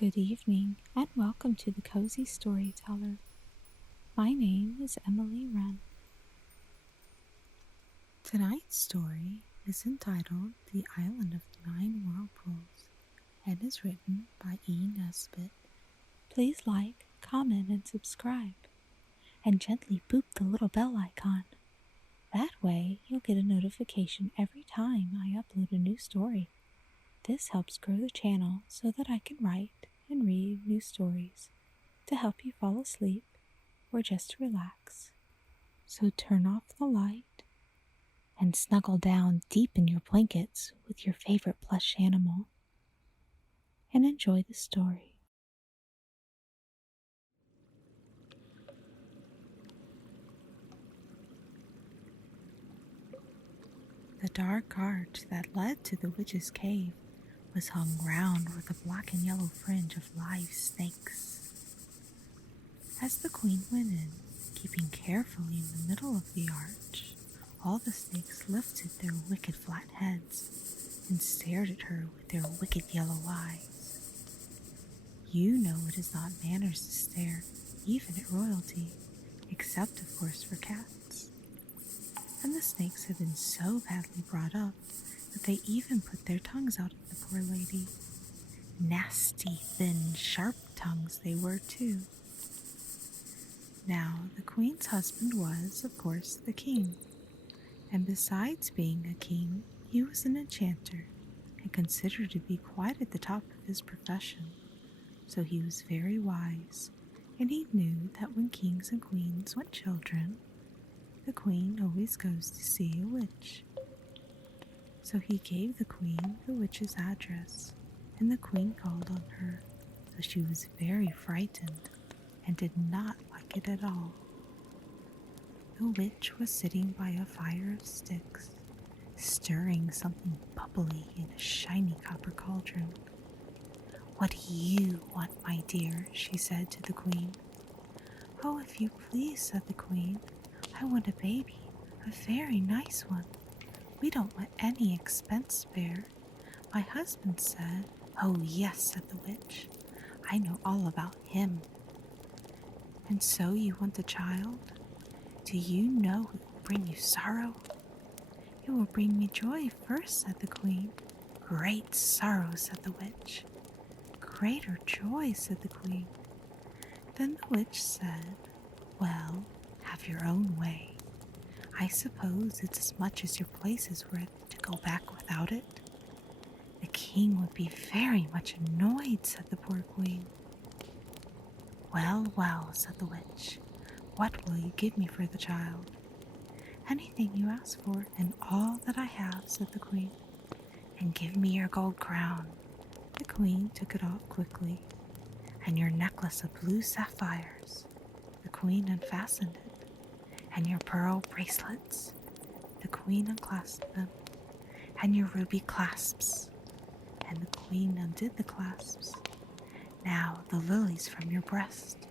Good evening, and welcome to the Cozy Storyteller. My name is Emily Wren. Tonight's story is entitled The Island of Nine Whirlpools and is written by Nesbit. Please like, comment, and subscribe, and gently boop the little bell icon. That way, you'll get a notification every time I upload a new story. This helps grow the channel so that I can write and read new stories to help you fall asleep or just relax. So turn off the light and snuggle down deep in your blankets with your favorite plush animal and enjoy the story. The dark arch that led to the witch's cave was hung round with a black and yellow fringe of live snakes. As the queen went in, keeping carefully in the middle of the arch, all the snakes lifted their wicked flat heads and stared at her with their wicked yellow eyes. You know it is not manners to stare, even at royalty, except of course for cats. And the snakes had been so badly brought up that they even put their tongues out at the poor lady. Nasty, thin, sharp tongues they were too. Now, the queen's husband was, of course, the king. And besides being a king, he was an enchanter and considered to be quite at the top of his profession. So he was very wise, and he knew that when kings and queens want children, the queen always goes to see a witch. So he gave the queen the witch's address, and the queen called on her, though she was very frightened and did not like it at all. The witch was sitting by a fire of sticks, stirring something bubbly in a shiny copper cauldron. "What do you want, my dear?" she said to the queen. "Oh, if you please," said the queen, "I want a baby, a very nice one. We don't want any expense spare. My husband said—" "Oh, yes," said the witch. "I know all about him." "And so you want a child? Do you know it will bring you sorrow?" "It will bring me joy first," said the queen. "Great sorrow," said the witch. "Greater joy," said the queen. Then the witch said, "Well, have your own way. I suppose it's as much as your place is worth to go back without it." "The king would be very much annoyed," said the poor queen. "Well, well," said the witch. "What will you give me for the child?" "Anything you ask for, and all that I have," said the queen. "And give me your gold crown." The queen took it off quickly. "And your necklace of blue sapphires." The queen unfastened it. "And your pearl bracelets." The queen unclasped them. "And your ruby clasps." And the queen undid the clasps. "Now the lilies from your breast."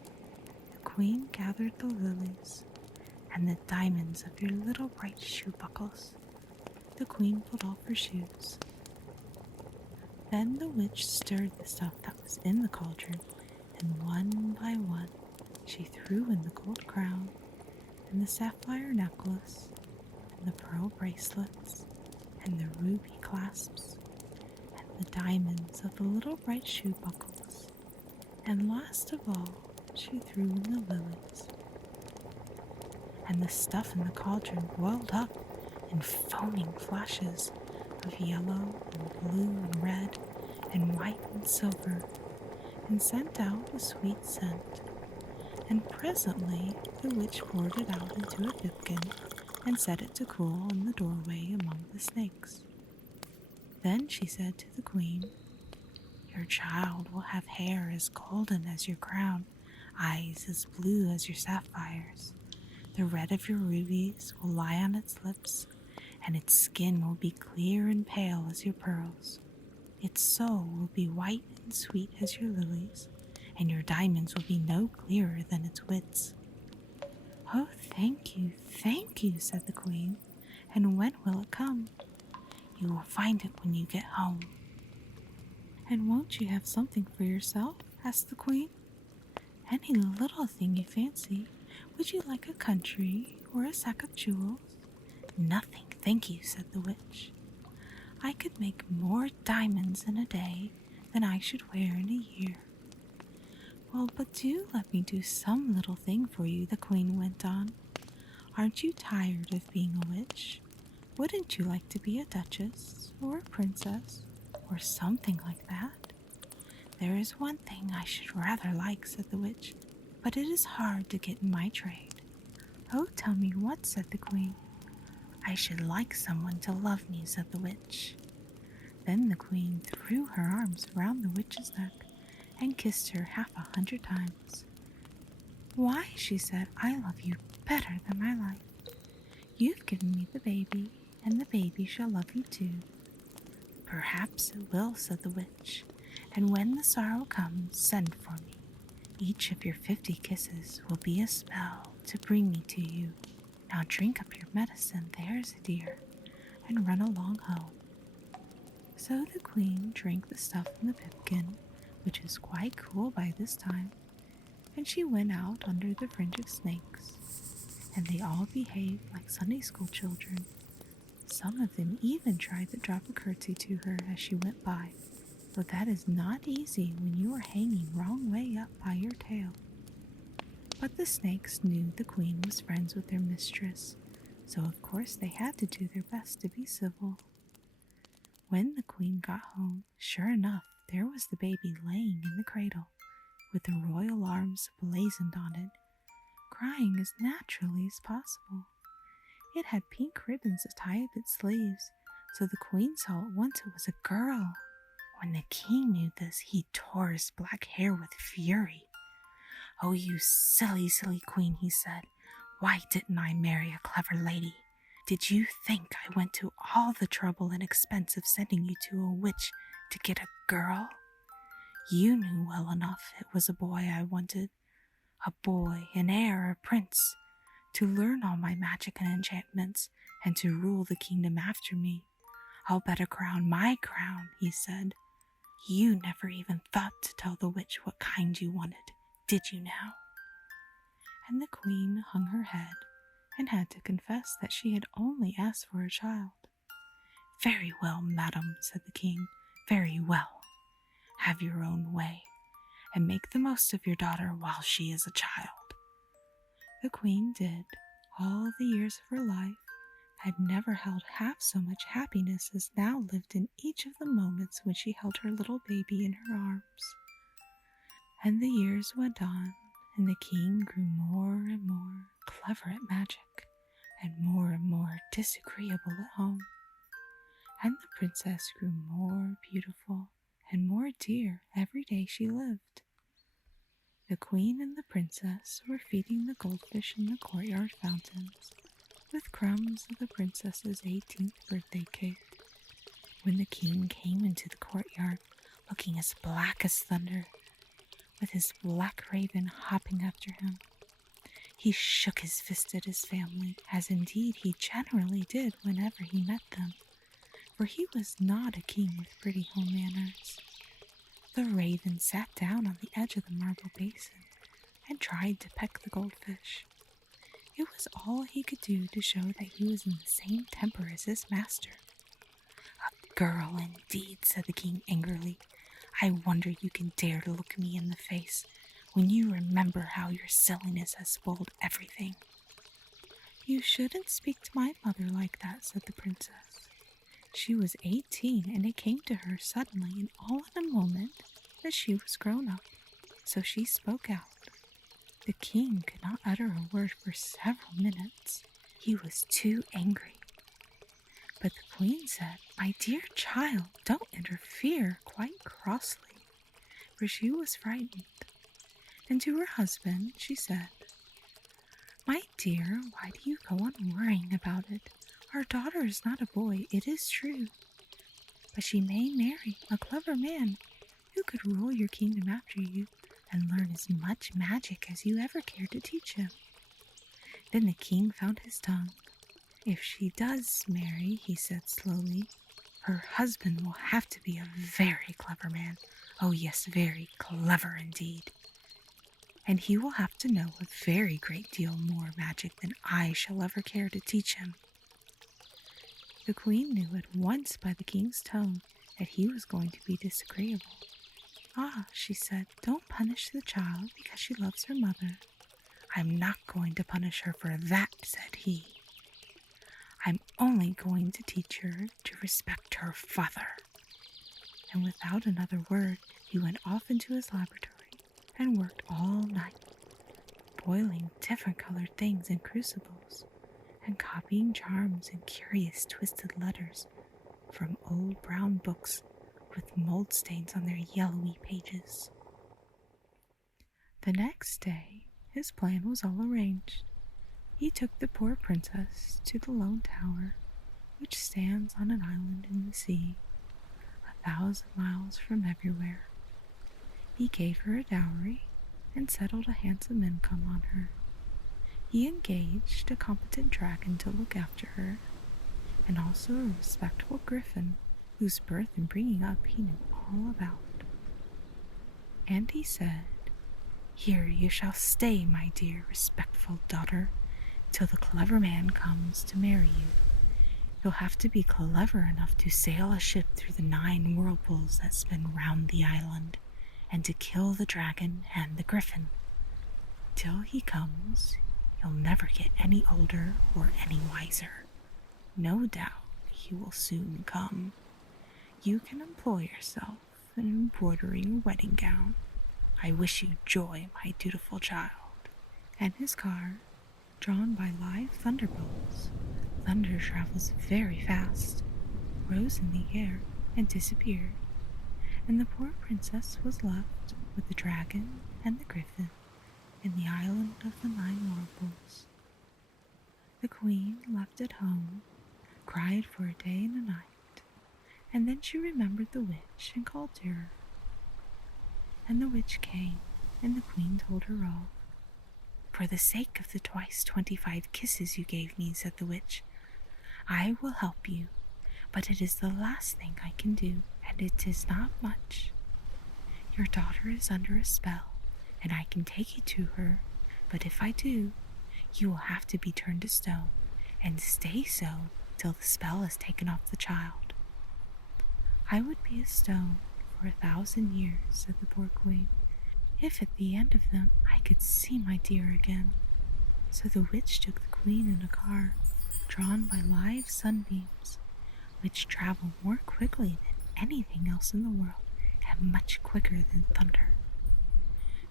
The queen gathered the lilies. "And the diamonds of your little bright shoe buckles." The queen pulled off her shoes. Then the witch stirred the stuff that was in the cauldron, and one by one she threw in the gold crown, and the sapphire necklace, and the pearl bracelets, and the ruby clasps, and the diamonds of the little bright shoe buckles, and last of all she threw in the lilies. And the stuff in the cauldron boiled up in foaming flashes of yellow and blue and red and white and silver, and sent out a sweet scent. And presently the witch poured it out into a pipkin and set it to cool in the doorway among the snakes. Then she said to the queen, "Your child will have hair as golden as your crown, eyes as blue as your sapphires. The red of your rubies will lie on its lips, and its skin will be clear and pale as your pearls. Its soul will be white and sweet as your lilies, and your diamonds will be no clearer than its wits." "Oh, thank you, said the queen. "And when will it come?" "You will find it when you get home." "And won't you have something for yourself?" asked the queen. "Any little thing you fancy. Would you like a country or a sack of jewels?" "Nothing, thank you," said the witch. "I could make more diamonds in a day than I should wear in a year." "Well, but do let me do some little thing for you," the queen went on. "Aren't you tired of being a witch? Wouldn't you like to be a duchess or a princess or something like that?" "There is one thing I should rather like," said the witch, "but it is hard to get in my trade." "Oh, tell me what," said the queen. "I should like someone to love me," said the witch. Then the queen threw her arms around the witch's neck and kissed her 100 times. "Why," she said, "I love you better than my life. You've given me the baby, and the baby shall love you too." "Perhaps it will," said the witch, "and when the sorrow comes, send for me. Each of your 50 kisses will be a spell to bring me to you. Now drink up your medicine, there's a dear, and run along home." So the queen drank the stuff in the pipkin, which was quite cool by this time, and she went out under the fringe of snakes, and they all behaved like Sunday school children. Some of them even tried to drop a curtsy to her as she went by, though that is not easy when you are hanging wrong way up by your tail. But the snakes knew the queen was friends with their mistress, so of course they had to do their best to be civil. When the queen got home, sure enough, there was the baby laying in the cradle, with the royal arms blazoned on it, crying as naturally as possible. It had pink ribbons tied up its sleeves, so the queen saw at once it was a girl. When the king knew this, he tore his black hair with fury. "Oh, you silly, silly queen," he said. "Why didn't I marry a clever lady? Did you think I went to all the trouble and expense of sending you to a witch to get a girl? You knew well enough it was a boy I wanted. A boy, an heir, a prince, to learn all my magic and enchantments, and to rule the kingdom after me. I'll bet a crown my crown," he said. "You never even thought to tell the witch what kind you wanted, did you now?" And the queen hung her head and had to confess that she had only asked for a child. "Very well, madam," said the king, "very well. Have your own way, and make the most of your daughter while she is a child." The queen did. All the years of her life had never held half so much happiness as now lived in each of the moments when she held her little baby in her arms. And the years went on, and the king grew more and more clever at magic, and more disagreeable at home. And the princess grew more beautiful and more dear every day she lived. The queen and the princess were feeding the goldfish in the courtyard fountains with crumbs of the princess's 18th birthday cake, when the king came into the courtyard looking as black as thunder, with his black raven hopping after him. He shook his fist at his family, as indeed he generally did whenever he met them, for he was not a king with pretty home manners. The raven sat down on the edge of the marble basin and tried to peck the goldfish. It was all he could do to show that he was in the same temper as his master. "A girl, indeed," said the king angrily. "I wonder you can dare to look me in the face when you remember how your silliness has spoiled everything." "You shouldn't speak to my mother like that," said the princess. She was 18, and it came to her suddenly and all in a moment that she was grown up, so she spoke out. The king could not utter a word for several minutes. He was too angry. But the queen said, "My dear child, don't interfere," quite crossly, for she was frightened. And to her husband she said, "My dear, why do you go on worrying about it? Our daughter is not a boy, it is true, but she may marry a clever man who could rule your kingdom after you and learn as much magic as you ever cared to teach him." Then the king found his tongue. "If she does marry," he said slowly, Her husband will have to be a very clever man. Oh yes, very clever indeed. And he will have to know a very great deal more magic than I shall ever care to teach him. The queen knew at once by the king's tone that he was going to be disagreeable. Ah, she said, don't punish the child because she loves her mother. I'm not going to punish her for that, said he. I'm only going to teach her to respect her father. And without another word, he went off into his laboratory and worked all night, boiling different colored things in crucibles and copying charms and curious twisted letters from old brown books with mold stains on their yellowy pages. The next day, his plan was all arranged. He took the poor princess to the lone tower, which stands on an island in the sea, 1,000 miles from everywhere. He gave her a dowry and settled a handsome income on her. He engaged a competent dragon to look after her, and also a respectable griffin whose birth and bringing up he knew all about. And he said, "Here you shall stay, my dear, respectful daughter, till the clever man comes to marry you. You'll have to be clever enough to sail a ship through the 9 whirlpools that spin round the island, and to kill the dragon and the griffin. Till he comes, you'll never get any older or any wiser. No doubt he will soon come. You can employ yourself in embroidering a wedding gown. I wish you joy, my dutiful child." And his car, drawn by live thunderbolts, thunder travels very fast, rose in the air and disappeared, and the poor princess was left with the dragon and the griffin in the island of the 9 whirlpools. The queen, left at home, cried for a day and a night, and then she remembered the witch and called to her. And the witch came, and the queen told her all. "For the sake of the twice 25 kisses you gave me," said the witch, "I will help you, but it is the last thing I can do, and it is not much. Your daughter is under a spell, and I can take you to her, but if I do, you will have to be turned to stone, and stay so till the spell is taken off the child." "I would be a stone for 1,000 years," said the poor queen, "if at the end of them I could see my dear again." So the witch took the queen in a car drawn by live sunbeams, which travel more quickly than anything else in the world and much quicker than thunder.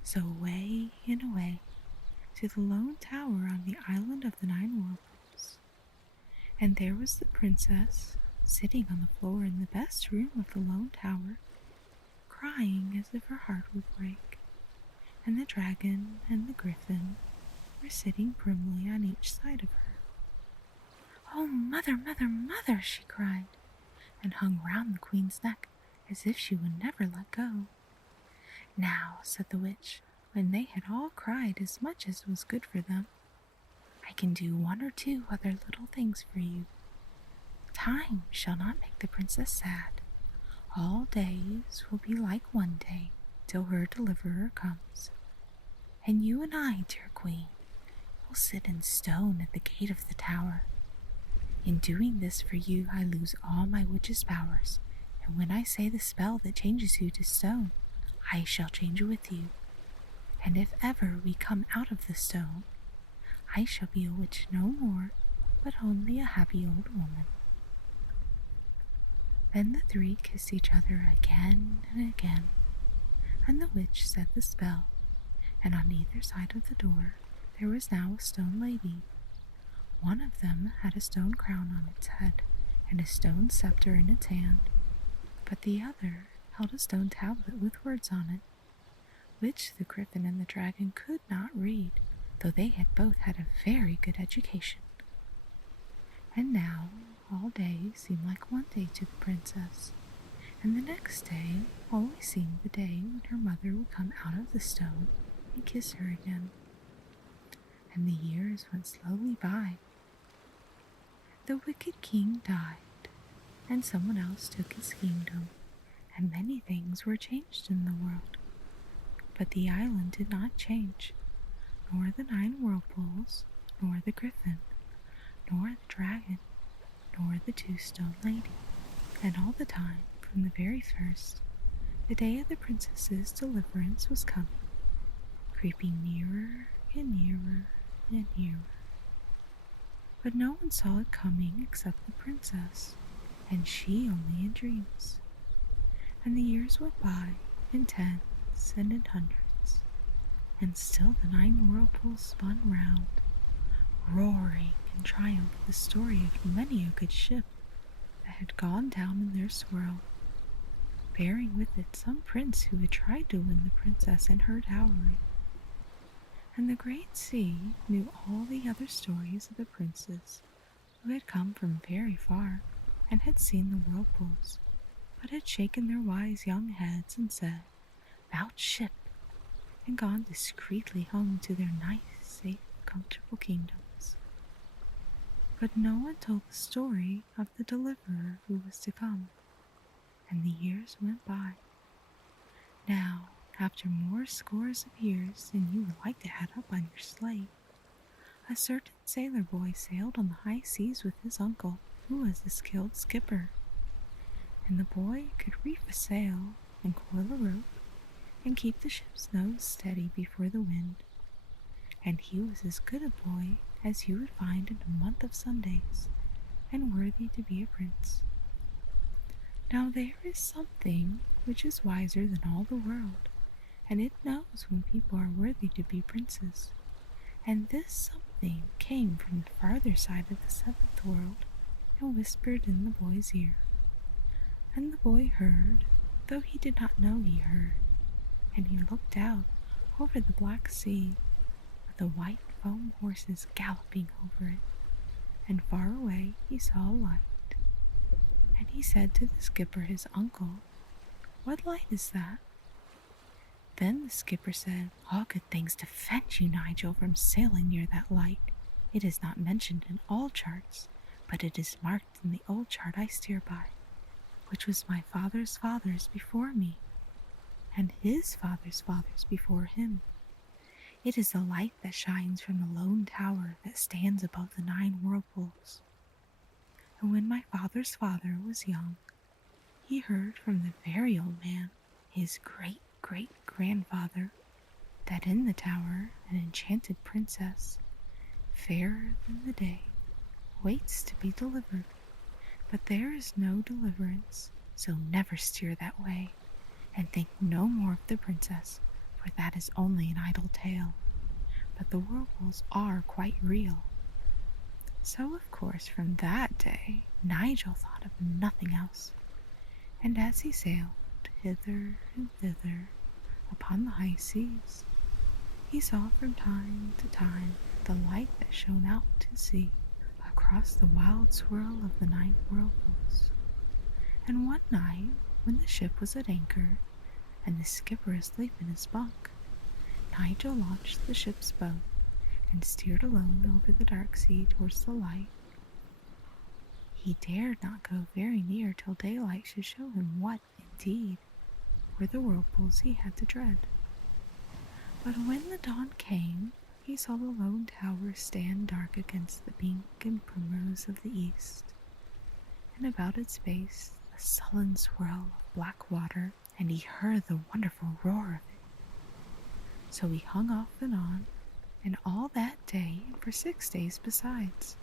So away and away to the lone tower on the island of the 9 whirlpools. And there was the princess sitting on the floor in the best room of the lone tower, crying as if her heart would break, and the dragon and the griffin were sitting primly on each side of her. "Oh, mother, mother, mother!" she cried, and hung round the queen's neck as if she would never let go. "Now," said the witch, when they had all cried as much as was good for them, "I can do 1 or 2 other little things for you. Time shall not make the princess sad. All days will be like one day till her deliverer comes. And you and I, dear queen, will sit in stone at the gate of the tower. In doing this for you, I lose all my witch's powers, and when I say the spell that changes you to stone, I shall change with you. And if ever we come out of the stone, I shall be a witch no more, but only a happy old woman." Then the 3 kissed each other again and again, and the witch said the spell, and on either side of the door there was now a stone lady. One of them had a stone crown on its head and a stone scepter in its hand, but the other held a stone tablet with words on it, which the griffin and the dragon could not read, though they had both had a very good education. And now all day seemed like one day to the princess, and the next day always seemed the day when her mother would come out of the stone and kiss her again. And the years went slowly by. The wicked king died, and someone else took his kingdom, and many things were changed in the world. But the island did not change, nor the 9 whirlpools, nor the griffin, nor the dragon, nor the 2 stone lady. And all the time, from the very first, the day of the princess's deliverance was coming, creeping nearer and nearer and nearer. But no one saw it coming except the princess, and she only in dreams. And the years went by in tens and in hundreds, and still the 9 whirlpools spun round, roaring in triumph the story of many a good ship that had gone down in their swirl, bearing with it some prince who had tried to win the princess and her dowry. And the great sea knew all the other stories of the princes who had come from very far and had seen the whirlpools, but had shaken their wise young heads and said, "About ship," and gone discreetly home to their nice, safe, comfortable kingdoms. But no one told the story of the deliverer who was to come, and the years went by. Now, after more scores of years than you would like to add up on your slate, a certain sailor boy sailed on the high seas with his uncle, who was a skilled skipper. And the boy could reef a sail and coil a rope and keep the ship's nose steady before the wind. And he was as good a boy as you would find in a month of Sundays, and worthy to be a prince. Now there is something which is wiser than all the world, and it knows when people are worthy to be princes. And this something came from the farther side of the 7th world and whispered in the boy's ear. And the boy heard, though he did not know he heard, and he looked out over the black sea with the white foam horses galloping over it, and far away he saw a light. And he said to the skipper, his uncle, "What light is that?" Then the skipper said, "All good things defend you, Nigel, from sailing near that light. It is not mentioned in all charts, but it is marked in the old chart I steer by, which was my father's fathers before me, and his father's fathers before him. It is the light that shines from the lone tower that stands above the 9 whirlpools. And when my father's father was young, he heard from the very old man, his great-great-grandfather, that in the tower an enchanted princess, fairer than the day, waits to be delivered. But there is no deliverance, so never steer that way, and think no more of the princess, for that is only an idle tale. But the whirlpools are quite real." So, of course, from that day, Nigel thought of nothing else, and as he sailed hither and thither upon the high seas, he saw from time to time the light that shone out to sea across the wild swirl of the 9 whirlpools. And one night, when the ship was at anchor and the skipper asleep in his bunk, Nigel launched the ship's boat and steered alone over the dark sea towards the light. He dared not go very near till daylight should show him what, indeed, were the whirlpools he had to dread. But when the dawn came, he saw the lone tower stand dark against the pink and primrose of the east, and about its base the sullen swirl of black water, and he heard the wonderful roar of it. So he hung off and on, and all that day, and for 6 days besides.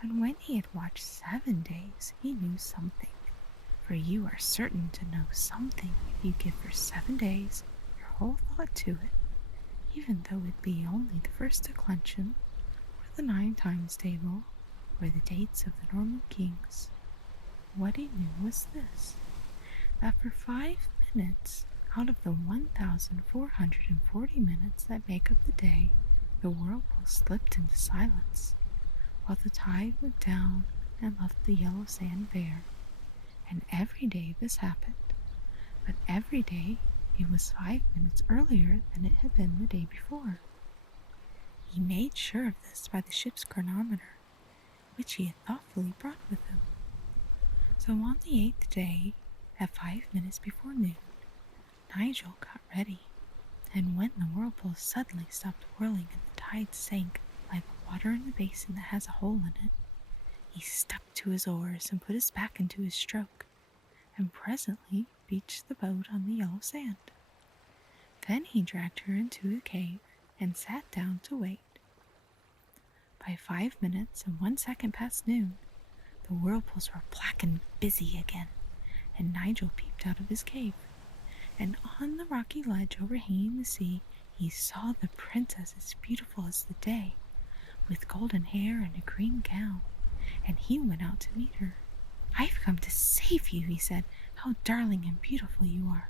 And when he had watched 7 days, he knew something, for you are certain to know something if you give for 7 days your whole thought to it, even though it be only the first declension, or the 9 times table, or the dates of the Norman kings. What he knew was this, that for 5 minutes out of the 1,440 minutes that make up the day, the whirlpool slipped into silence, while the tide went down and left the yellow sand bare. And every day this happened, but every day it was 5 minutes earlier than it had been the day before. He made sure of this by the ship's chronometer, which he had thoughtfully brought with him. So on the 8th day, at 5 minutes before noon, Nigel got ready, and when the whirlpool suddenly stopped whirling and the tide sank like water in a basin that has a hole in it, he stuck to his oars and put his back into his stroke, and presently beached the boat on the yellow sand. Then he dragged her into a cave and sat down to wait. By 5 minutes and 1 second past noon, the whirlpools were black and busy again, and Nigel peeped out of his cave, and on the rocky ledge overhanging the sea he saw the princess as beautiful as the day, with golden hair and a green gown, and he went out to meet her. "I've come to save you," he said. "How darling and beautiful you are."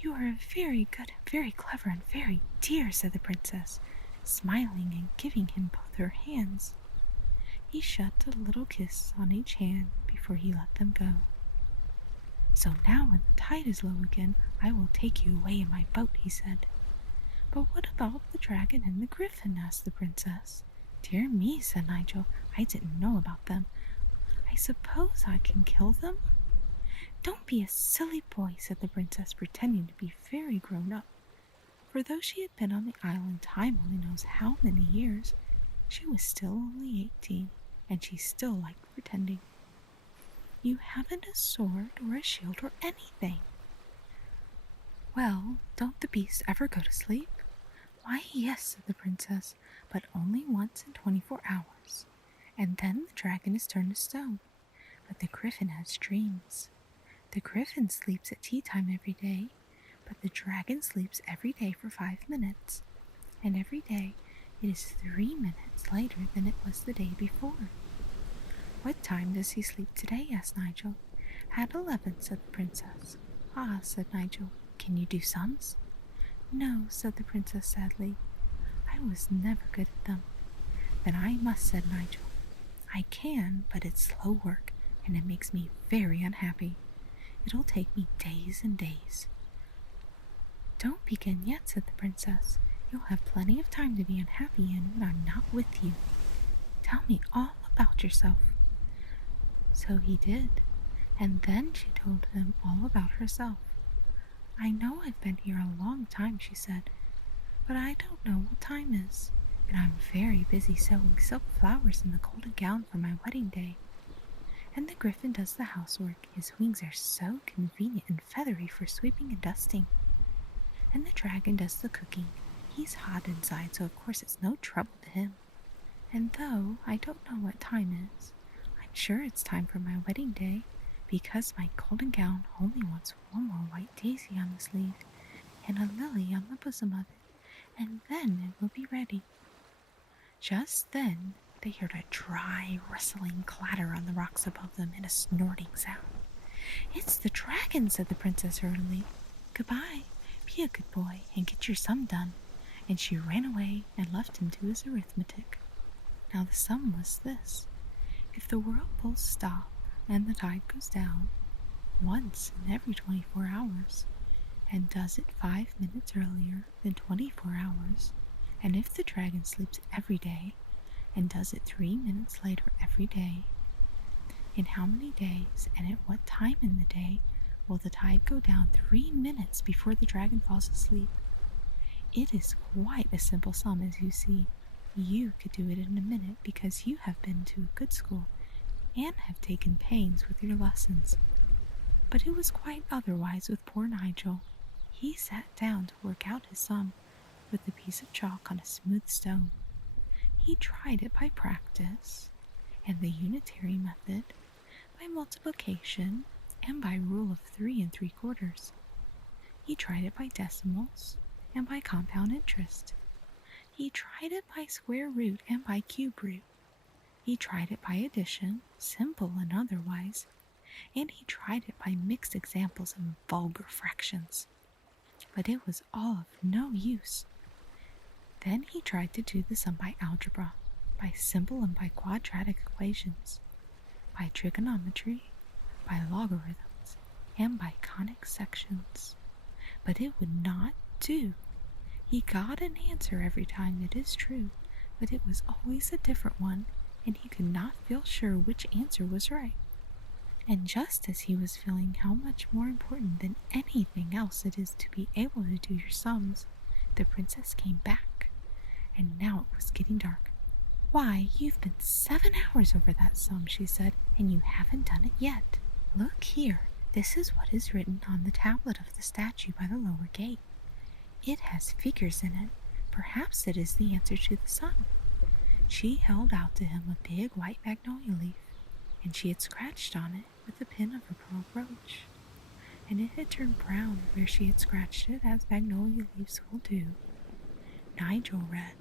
"You are very good, very clever, and very dear," said the princess, smiling and giving him both her hands. He shed a little kiss on each hand before he let them go. "So now when the tide is low again, I will take you away in my boat," he said. "But what about the dragon and the griffin?" asked the princess. "Dear me," said Nigel, "I didn't know about them. I suppose I can kill them?" "Don't be a silly boy," said the princess, pretending to be very grown up. For though she had been on the island time only knows how many years, she was still only 18, and she still liked pretending. "You haven't a sword or a shield or anything." "Well, don't the beasts ever go to sleep?" "Why, yes," said the princess, "but only once in 24 hours, and then the dragon is turned to stone. But the griffin has dreams. The griffin sleeps at tea time every day, but the dragon sleeps every day for 5 minutes, and every day it is 3 minutes later than it was the day before." "What time does he sleep today?" asked Nigel. "At 11, said the princess. "Ah," said Nigel, "can you do sums?" "No," said the princess sadly. "I was never good at them." "Then I must," said Nigel. "I can, but it's slow work, and it makes me very unhappy. It'll take me days and days." "Don't begin yet," said the princess. "You'll have plenty of time to be unhappy in when I'm not with you. Tell me all about yourself." So he did, and then she told him all about herself. "I know I've been here a long time," she said, "but I don't know what time is, and I'm very busy sewing silk flowers in the golden gown for my wedding day. And the griffin does the housework. His wings are so convenient and feathery for sweeping and dusting. And the dragon does the cooking. He's hot inside, so of course it's no trouble to him. And though I don't know what time is, I'm sure it's time for my wedding day, because my golden gown only wants one more white daisy on the sleeve and a lily on the bosom of it, and then it will be ready." Just then they heard a dry, rustling clatter on the rocks above them and a snorting sound. "It's the dragon," said the princess hurriedly. "Goodbye. Be a good boy and get your sum done." And she ran away and left him to his arithmetic. Now the sum was this: if the whirlpools stop and the tide goes down once in every 24 hours, and does it 5 minutes earlier than 24 hours, and if the dragon sleeps every day and does it 3 minutes later every day, in how many days and at what time in the day will the tide go down 3 minutes before the dragon falls asleep? It is quite a simple sum, as you see. You could do it in a minute because you have been to a good school and have taken pains with your lessons. But it was quite otherwise with poor Nigel. He sat down to work out his sum with a piece of chalk on a smooth stone. He tried it by practice, and the unitary method, by multiplication, and by rule of 3 3/4. He tried it by decimals, and by compound interest. He tried it by square root and by cube root. He tried it by addition, simple and otherwise, and he tried it by mixed examples of vulgar fractions. But it was all of no use. Then he tried to do the sum by algebra, by simple and by quadratic equations, by trigonometry, by logarithms, and by conic sections. But it would not do. He got an answer every time, it is true, but it was always a different one, and he could not feel sure which answer was right. And just as he was feeling how much more important than anything else it is to be able to do your sums, the princess came back, and now it was getting dark. "Why, you've been 7 hours over that sum," she said, "and you haven't done it yet. Look here, this is what is written on the tablet of the statue by the lower gate. It has figures in it. Perhaps it is the answer to the sum." She held out to him a big white magnolia leaf, and she had scratched on it with the pin of her pearl brooch, and it had turned brown where she had scratched it, as magnolia leaves will do. Nigel read,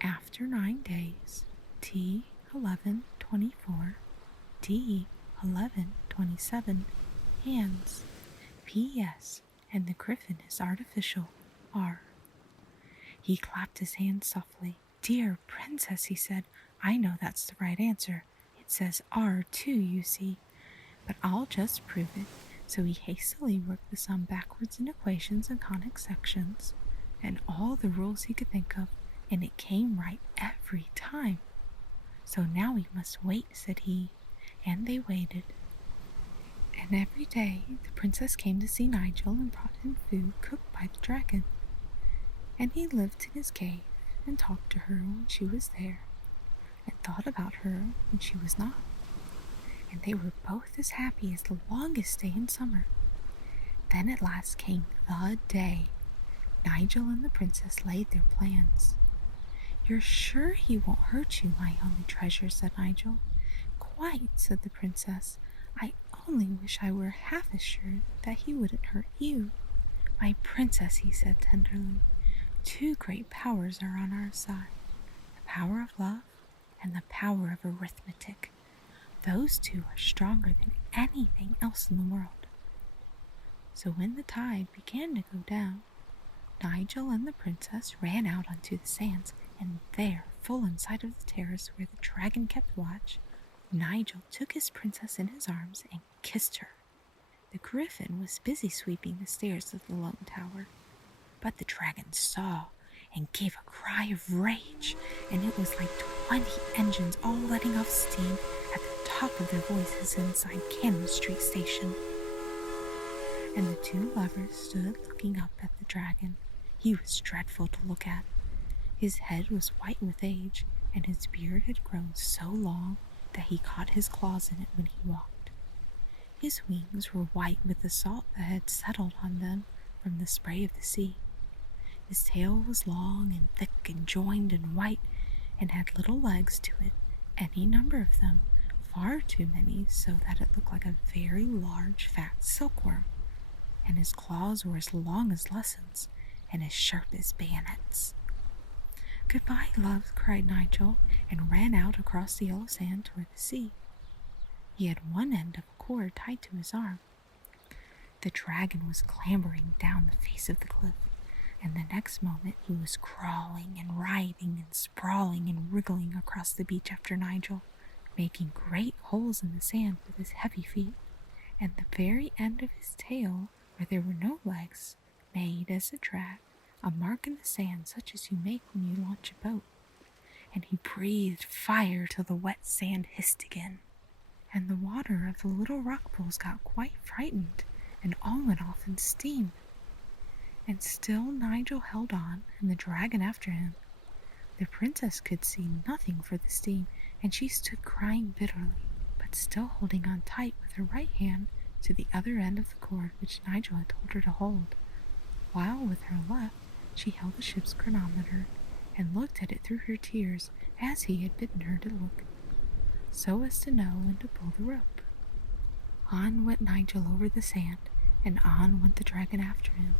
"After 9 days, T 1124, D 1127, hands, P.S., and the griffin is artificial, R." He clapped his hands softly. "Dear princess," he said, "I know that's the right answer. It says R too, you see. But I'll just prove it." So he hastily worked the sum backwards in equations and conic sections, and all the rules he could think of, and it came right every time. "So now we must wait," said he, and they waited. And every day the princess came to see Nigel and brought him food cooked by the dragon. And he lived in his cave and talked to her when she was there, and thought about her when she was not. And they were both as happy as the longest day in summer. Then at last came the day. Nigel and the princess laid their plans. "You're sure he won't hurt you, my only treasure?" said Nigel. "Quite," said the princess. "I only wish I were half as sure that he wouldn't hurt you." "My princess," he said tenderly, "two great powers are on our side, the power of love and the power of arithmetic. Those two are stronger than anything else in the world." So when the tide began to go down, Nigel and the princess ran out onto the sands, and there, full in sight of the terrace where the dragon kept watch, Nigel took his princess in his arms and kissed her. The griffin was busy sweeping the stairs of the lone tower, but the dragon saw and gave a cry of rage, and it was like 20 engines all letting off steam at the top of their voices inside Cannon Street Station. And the two lovers stood looking up at the dragon. He was dreadful to look at. His head was white with age, and his beard had grown so long that he caught his claws in it when he walked. His wings were white with the salt that had settled on them from the spray of the sea. His tail was long and thick and joined and white, and had little legs to it, any number of them, far too many so that it looked like a very large fat silkworm. And his claws were as long as lessons and as sharp as bayonets. "Goodbye, love," cried Nigel, and ran out across the yellow sand toward the sea. He had one end of a cord tied to his arm. The dragon was clambering down the face of the cliff, and the next moment he was crawling and writhing and sprawling and wriggling across the beach after Nigel, making great holes in the sand with his heavy feet, and the very end of his tail, where there were no legs, made, as it dragged, a mark in the sand such as you make when you launch a boat. And he breathed fire till the wet sand hissed again, and the water of the little rock pools got quite frightened, and all went off in steam. And still Nigel held on, and the dragon after him. The princess could see nothing for the steam, and she stood crying bitterly, but still holding on tight with her right hand to the other end of the cord which Nigel had told her to hold, while with her left she held the ship's chronometer and looked at it through her tears as he had bidden her to look, so as to know when to pull the rope. On went Nigel over the sand, and on went the dragon after him.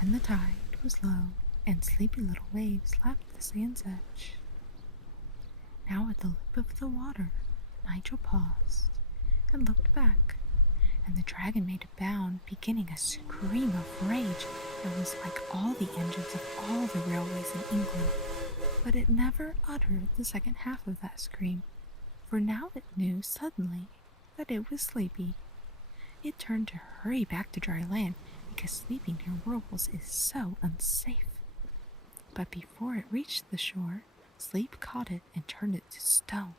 And the tide was low, and sleepy little waves lapped the sand's edge. Now at the lip of the water, Nigel paused and looked back, and the dragon made a bound, beginning a scream of rage that was like all the engines of all the railways in England. But it never uttered the second half of that scream, for now it knew suddenly that it was sleepy. It turned to hurry back to dry land, because sleeping near whirlpools is so unsafe. But before it reached the shore, sleep caught it and turned it to stone.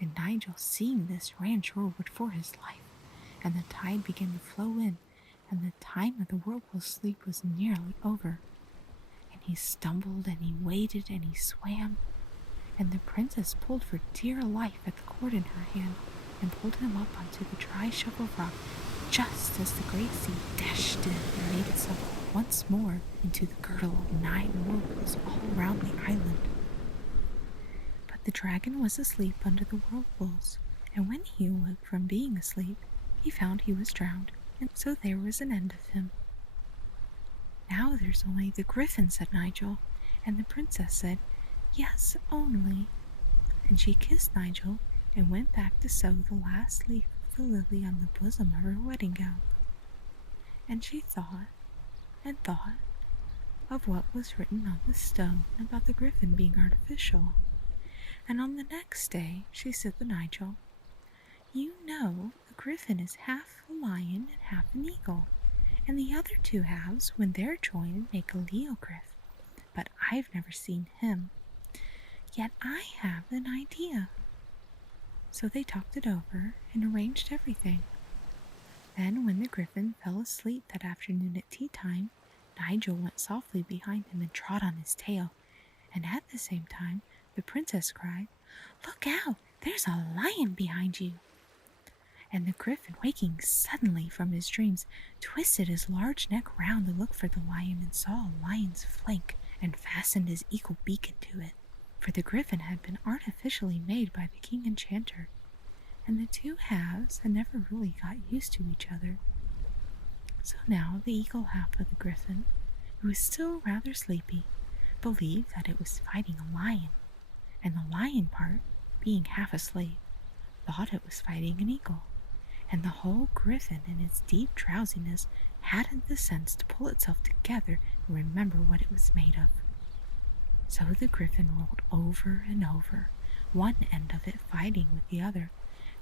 And Nigel, seeing this, ran shoreward for his life, and the tide began to flow in, and the time of the whirlpool sleep was nearly over. And he stumbled, and he waded, and he swam, and the princess pulled for dear life at the cord in her hand, and pulled him up onto the dry shelf of rock, just as the great sea dashed in and made itself once more into the girdle of 9 whirlpools all round the island. But the dragon was asleep under the whirlpools, and when he awoke from being asleep, he found he was drowned, and so there was an end of him. "Now there's only the griffin," said Nigel, and the princess said, "Yes, only," and she kissed Nigel and went back to sew the last leaf of the lily on the bosom of her wedding gown. And she thought and thought of what was written on the stone about the griffin being artificial. And on the next day she said to Nigel, "You know, a griffin is half a lion and half an eagle, and the other two halves, when they're joined, make a leogriff, but I've never seen him. Yet I have an idea." So they talked it over and arranged everything. Then when the griffin fell asleep that afternoon at tea time, Nigel went softly behind him and trod on his tail, and at the same time the princess cried, "Look out! There's a lion behind you!" And the griffin, waking suddenly from his dreams, twisted his large neck round to look for the lion and saw a lion's flank and fastened his eagle beak into it. For the griffin had been artificially made by the king enchanter, and the two halves had never really got used to each other. So now the eagle half of the griffin, who was still rather sleepy, believed that it was fighting a lion, and the lion part, being half asleep, thought it was fighting an eagle, and the whole griffin in its deep drowsiness hadn't the sense to pull itself together and remember what it was made of. So the griffin rolled over and over, one end of it fighting with the other,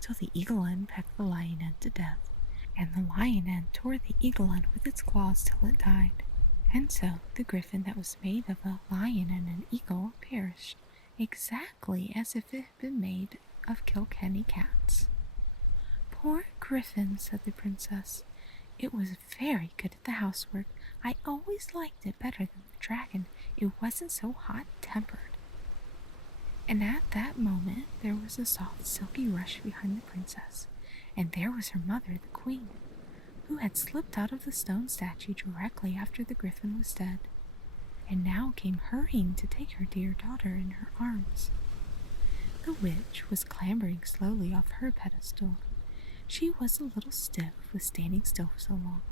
till the eagle end pecked the lion end to death, and the lion end tore the eagle end with its claws till it died. And so the griffin that was made of a lion and an eagle perished, exactly as if it had been made of Kilkenny cats. "Poor griffin," said the princess. "It was very good at the housework. I always liked it better than the dragon. It wasn't so hot-tempered." And at that moment there was a soft, silky rush behind the princess, and there was her mother, the queen, who had slipped out of the stone statue directly after the griffin was dead, and now came hurrying to take her dear daughter in her arms. The witch was clambering slowly off her pedestal. She was a little stiff with standing still for so long.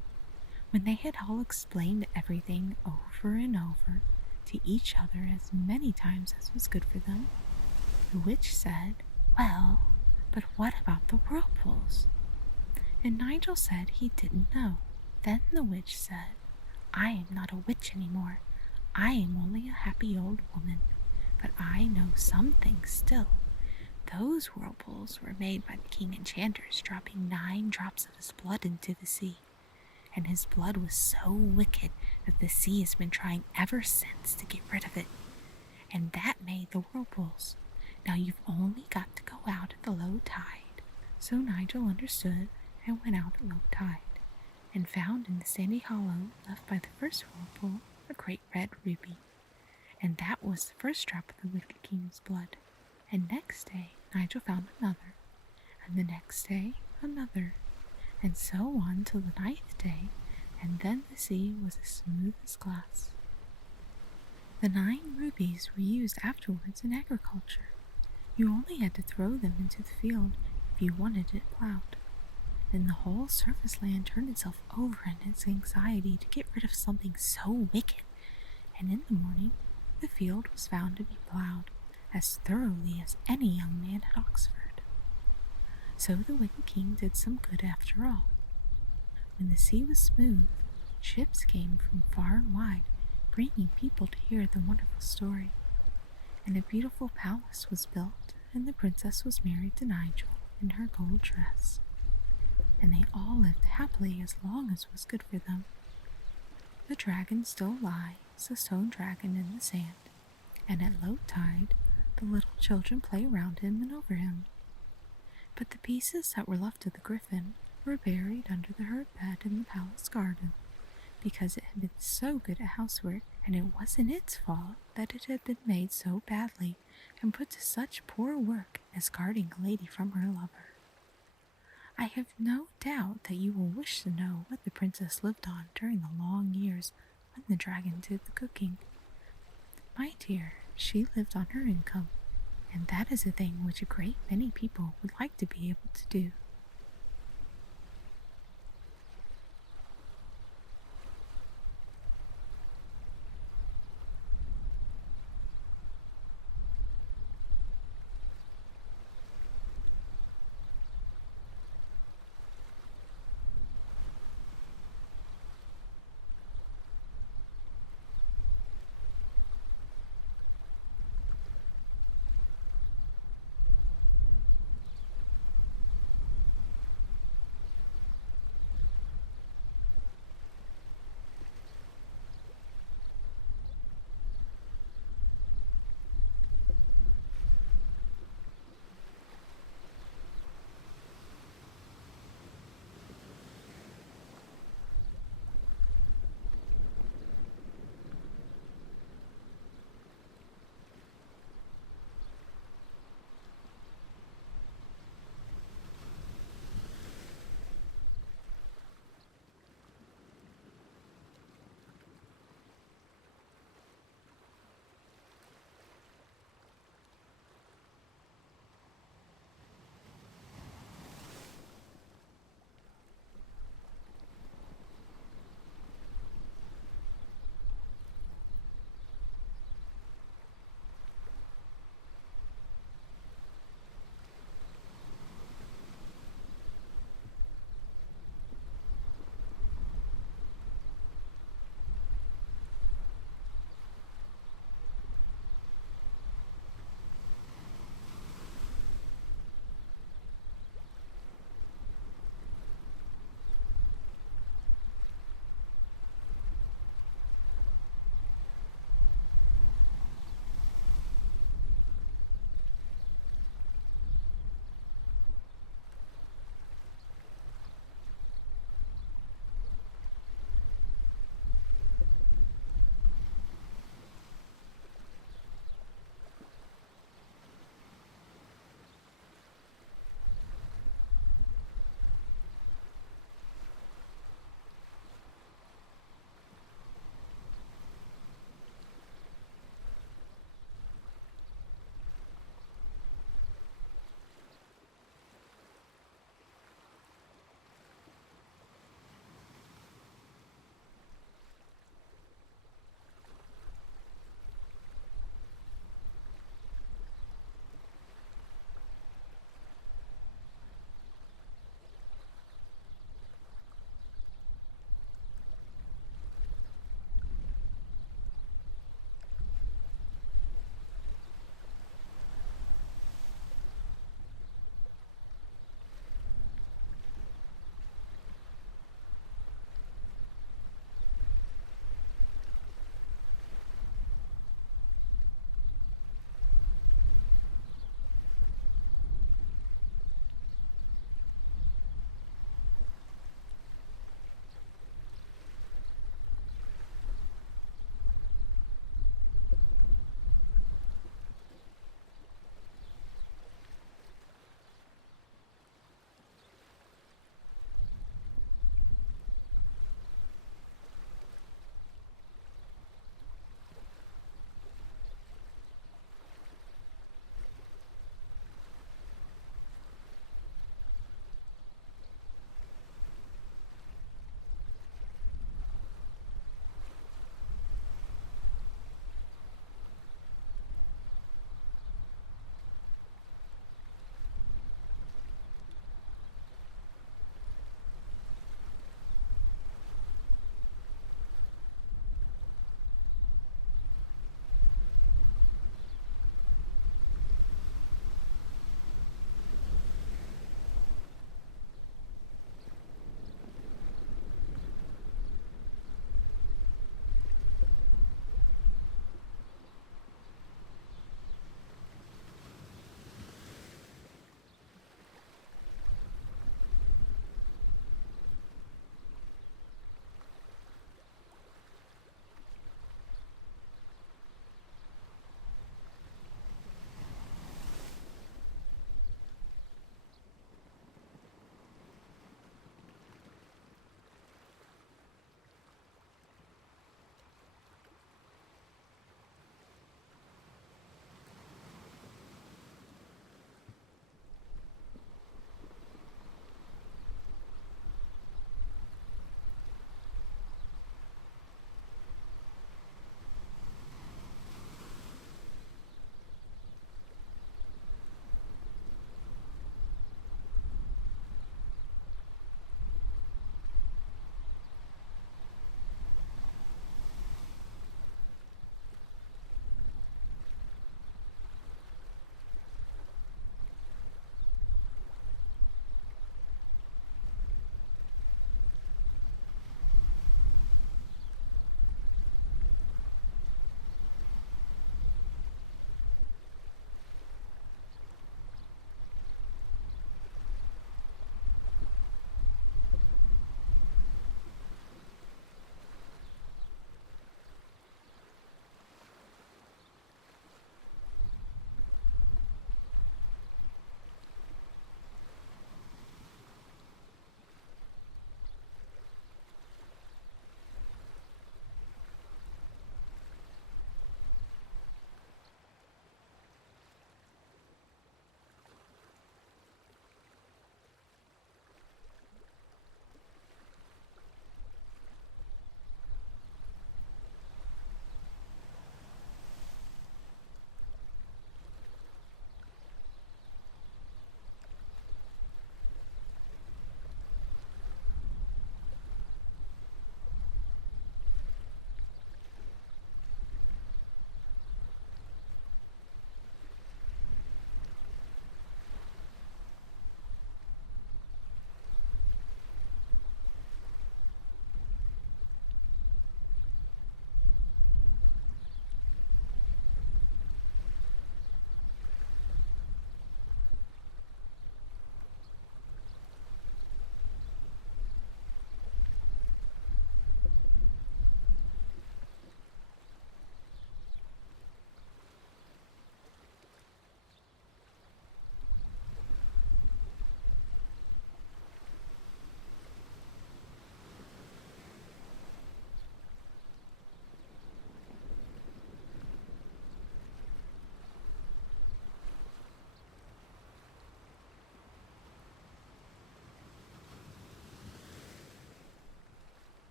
When they had all explained everything over and over to each other as many times as was good for them, the witch said, "Well, but what about the whirlpools?" And Nigel said he didn't know. Then the witch said, "I am not a witch anymore. I am only a happy old woman, but I know some things still. Those whirlpools were made by the king enchanters dropping 9 drops of his blood into the sea, and his blood was so wicked that the sea has been trying ever since to get rid of it, and that made the whirlpools. Now you've only got to go out at the low tide." So Nigel understood and went out at low tide, and found in the sandy hollow left by the first whirlpool a great red ruby, and that was the first drop of the wicked king's blood. And next day Nigel found another, and the next day another, and so on till the 9th day, and then the sea was as smooth as glass. The 9 rubies were used afterwards in agriculture. You only had to throw them into the field if you wanted it plowed. Then the whole surface land turned itself over in its anxiety to get rid of something so wicked, and in the morning the field was found to be plowed as thoroughly as any young man at Oxford. So the wicked king did some good after all. When the sea was smooth, ships came from far and wide, bringing people to hear the wonderful story, and a beautiful palace was built, and the princess was married to Nigel in her gold dress, and they all lived happily as long as was good for them. The dragon still lies, a stone dragon in the sand, and at low tide the little children play around him and over him, But the pieces that were left of the griffin were buried under the herb bed in the palace garden, because it had been so good at housework, and it wasn't its fault that it had been made so badly and put to such poor work as guarding a lady from her lover. I have no doubt that you will wish to know what the princess lived on during the long years when the dragon did the cooking. My dear, she lived on her income, and that is a thing which a great many people would like to be able to do.